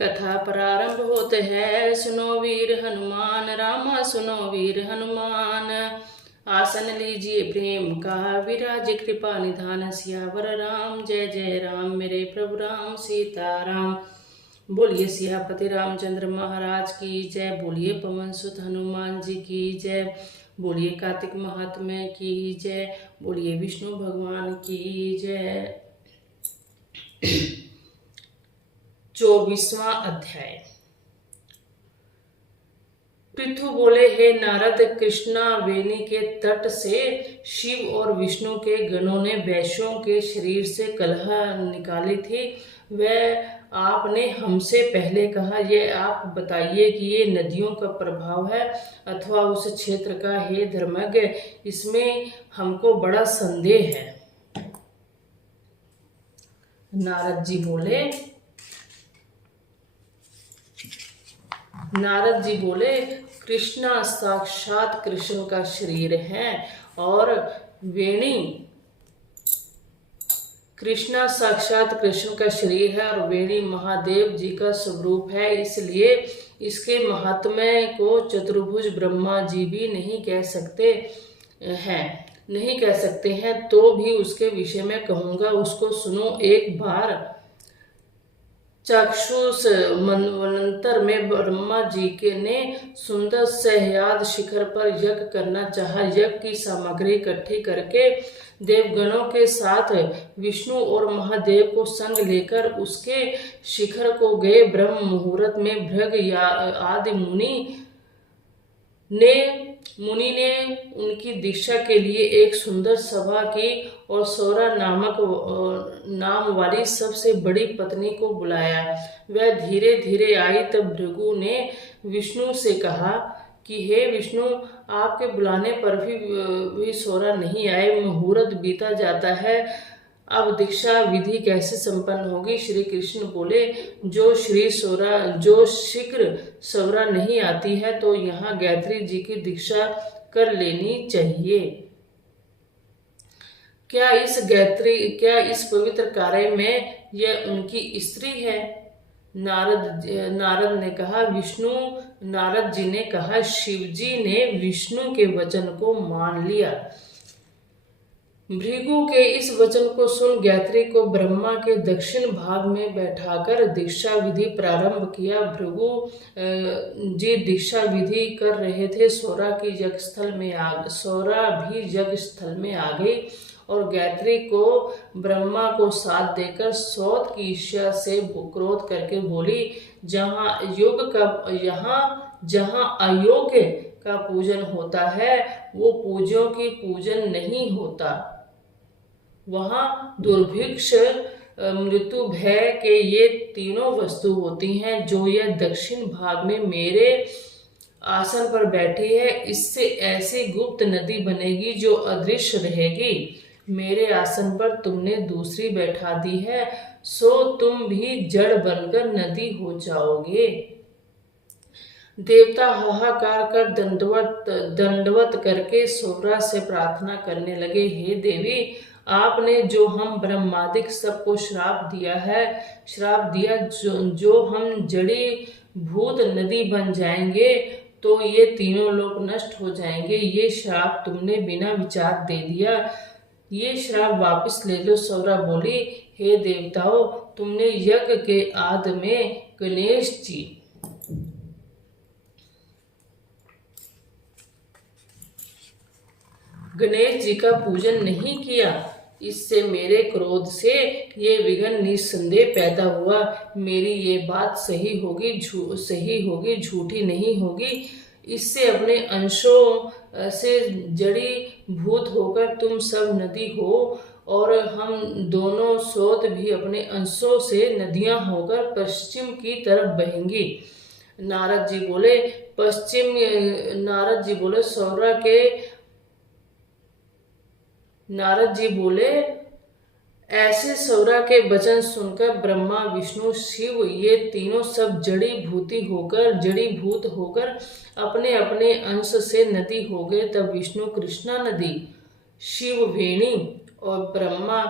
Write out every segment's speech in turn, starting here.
कथा प्रारंभ होते है। सुनो वीर हनुमान रामा, सुनो वीर हनुमान। आसन लीजिए प्रेम का, विराज कृपा निधान। सियावर राम जय जय राम, मेरे प्रभु राम सीताराम। बोलिए सियापति रामचंद्र महाराज की जय, बोलिए पवन सुत हनुमान जी की जय, बोलिए कार्तिक महात्म्य की जय, बोलिए विष्णु भगवान की जय। 24वां अध्याय। पृथु बोले, हे नारद, कृष्णा वेणी के तट से शिव और विष्णु के गणों ने वैश्यों के शरीर से कलह निकाली थी। वह आपने हमसे पहले कहा, ये आप बताइए कि ये नदियों का प्रभाव है अथवा उस क्षेत्र का। हे धर्मज्ञ, इसमें हमको बड़ा संदेह है। नारद जी बोले, कृष्णा साक्षात कृष्ण का शरीर है और वेणी कृष्णा साक्षात कृष्ण का शरीर है और वेणी महादेव जी का स्वरूप है। इसलिए इसके महात्म्य को चतुर्भुज ब्रह्मा जी भी नहीं कह सकते हैं। तो भी उसके विषय में कहूंगा, उसको सुनो एक बार। चाक्षुष मनवंतर में ब्रह्मा जी के ने सुंदर सहयाद शिखर पर यज्ञ करना चाहा। यज्ञ की सामग्री इकट्ठी करके देवगणों के साथ विष्णु और महादेव को संग लेकर उसके शिखर को गए। ब्रह्म मुहूर्त में भृग आदि मुनि ने उनकी दीक्षा के लिए एक सुंदर सभा की और सौरा नाम वाली सबसे बड़ी पत्नी को बुलाया। वह धीरे धीरे आई। तब भृगु ने विष्णु से कहा कि हे विष्णु, आपके बुलाने पर भी सौरा नहीं आए। मुहूर्त बीता जाता है, अब दीक्षा विधि कैसे संपन्न होगी? श्री कृष्ण बोले, जो शीघ्र सौरा नहीं आती है तो यहाँ गायत्री जी की दीक्षा कर लेनी चाहिए। क्या इस पवित्र कार्य में यह उनकी स्त्री है? नारद ने कहा, नारद जी ने कहा, शिव जी ने विष्णु के वचन को मान लिया। भृगु के इस वचन को सुन गायत्री को ब्रह्मा के दक्षिण भाग में बैठाकर दीक्षा विधि प्रारंभ किया। भृगु जी दीक्षा विधि कर रहे थे। सौरा भी यज्ञ स्थल में आ गई और गायत्री को ब्रह्मा को साथ देकर सौत की ईर्ष्या से क्रोध करके बोली, जहाँ अयोग्य का पूजन होता है वो पूज्यों की पूजन नहीं होता। वहाँ दुर्भिक्ष, मृत्यु, भय के ये तीनों वस्तु होती हैं। जो यह दक्षिण भाग में मेरे आसन पर बैठी है, इससे ऐसी गुप्त नदी बनेगी जो अदृश्य रहेगी। मेरे आसन पर तुमने दूसरी बैठा दी है, सो तुम भी जड़ बनकर नदी हो जाओगे। देवता हाहाकार कर दंडवत करके सौरा से प्रार्थना करने लगे, हे देवी, आपने जो हम ब्रह्मादिक सबको श्राप दिया जो हम जड़ी भूत नदी बन जाएंगे तो ये तीनों लोग नष्ट हो जाएंगे। ये श्राप तुमने बिना विचार दे दिया, ये श्राप वापस ले लो। सौरा बोली, हे देवताओं, तुमने यज्ञ के आद में गणेश जी का पूजन नहीं किया, इससे मेरे क्रोध से ये विघ्न निस्संदेह पैदा हुआ। मेरी ये बात सही होगी, झूठी नहीं होगी। इससे अपने अंशों से जड़ी भूत होकर तुम सब नदी हो और हम दोनों सोत भी अपने अंशों से नदियां होकर पश्चिम की तरफ बहेंगी। नारद जी बोले, ऐसे सौरा के वचन सुनकर ब्रह्मा, विष्णु, शिव ये तीनों सब जड़ी भूत होकर अपने अपने अंश से नदी हो गए। तब विष्णु कृष्णा नदी, शिव वेणी और ब्रह्मा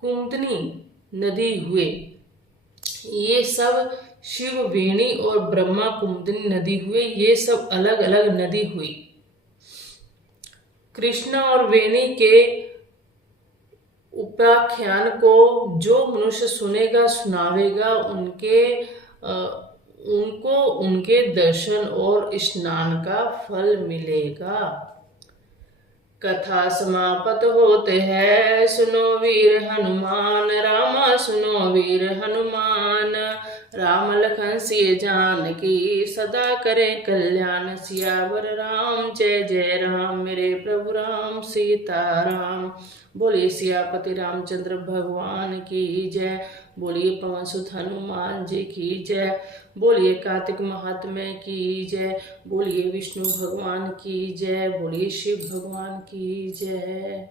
कुमुदनी नदी हुए। ये सब शिव वेणी और ब्रह्मा कुमुदिनी नदी हुए, ये सब अलग अलग नदी हुई। कृष्णा और वेणी के उपाख्यान को जो मनुष्य सुनेगा सुनावेगा उनको उनके दर्शन और स्नान का फल मिलेगा। कथा समाप्त होते हैं, सुनो वीर हनुमान, रामा सुनो वीर हनुमान। राम लखन सिय जानकी, सदा करें कल्याण। सियावर राम जय जय राम, मेरे प्रभु राम सीताराम। बोलिए सियापति रामचंद्र भगवान की जय। बोलिए पवन सुत हनुमान जी की जय। बोलिए कार्तिक महात्म्य की जय। बोलिए विष्णु भगवान की जय। बोलिए शिव भगवान की जय।